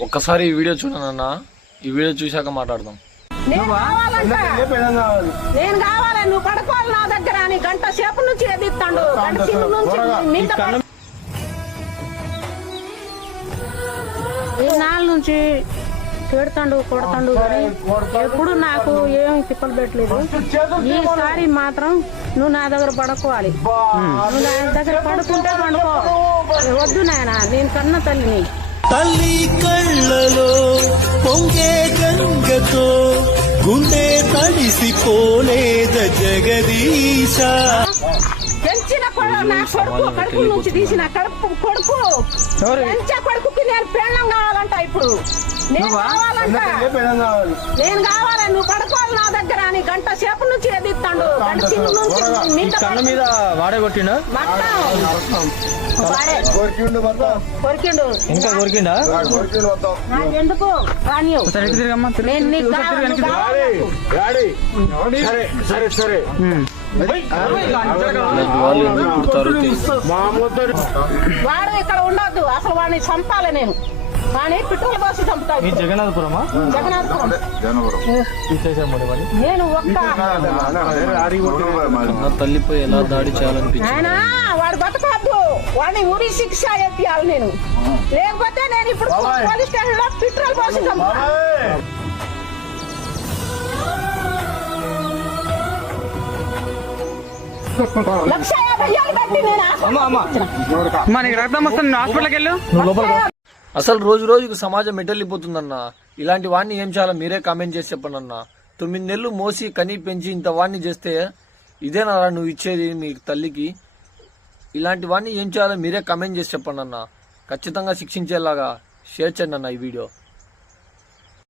ఒక్కసారి ఈ వీడియో చూడనన్నా, ఈ వీడియో చూశాక మాట్లాడదాం. నేను కావాలి, నువ్వు పడుకోవాలి నా దగ్గర అని గంట సేపు నుంచి ఎదిస్తాడు. ఈ నాలుగు నుంచి తిడతాడు కొడతాడు కానీ ఎప్పుడు నాకు ఏం తిప్పలు పెట్టలేదు. ఈసారి మాత్రం నువ్వు నా దగ్గర పడుకోవాలి. నువ్వు నా దగ్గర పడుకుంటే పండుకో. వద్దు నాయన, నేను కన్న తల్లిని. తల్లి కళ్ళలో పొంగే గంగతో గుండె తడిసిపోలేద జగదీశ. పెంచిన నా కొడుకు కడుపు నుంచి తీసిన కడుపు కొడుకు పెంచే కొడుకుకి నేను పెళ్ళం కావాలంట. ఇప్పుడు నేను కావాలంట, నేను కావాలి, నువ్వు పడుకోవాలి నా దగ్గర అని గంట సేపు నుంచి ఎదిస్తాడు. మీద వాడే కొట్టిండు, కొరికిండు. ఇంకా కొరికిండా? ఎందుకు కానీ నేను నీకు వాడు ఇక్కడ ఉండొద్దు అసలు. వాడిని చంపాలి నేను. వాడిని పెట్రోల్ పోసి చంపుతాను. జగన్నాథపురమా? జగన్నాథపురం. నేను తల్లిపై ఎలా దాడి చేయాలనిపించింది? ఆయన వాడు బతకద్దు, వాడిని ఉరి శిక్ష చెప్పాలి నేను. లేకపోతే నేను ఇప్పుడు పోలీస్ స్టేషన్ లో పెట్రోల్ పోసి చంపుతాను. అసలు రోజు రోజుకు సమాజం ఎటెళ్ళిపోతుందన్నా. ఇలాంటి వాడిని ఏం చేయాలో మీరే కామెంట్ చేసి చెప్పండి అన్న. 9 నెలలు మోసి కనీ పెంచి ఇంత వాడిని చేస్తే ఇదేనా నువ్వు ఇచ్చేది మీ తల్లికి? ఇలాంటి వాడిని ఏం చేయాలో మీరే కామెంట్ చేసి చెప్పండి అన్న. ఖచ్చితంగా శిక్షించేలాగా షేర్ చేయండి అన్న ఈ వీడియో.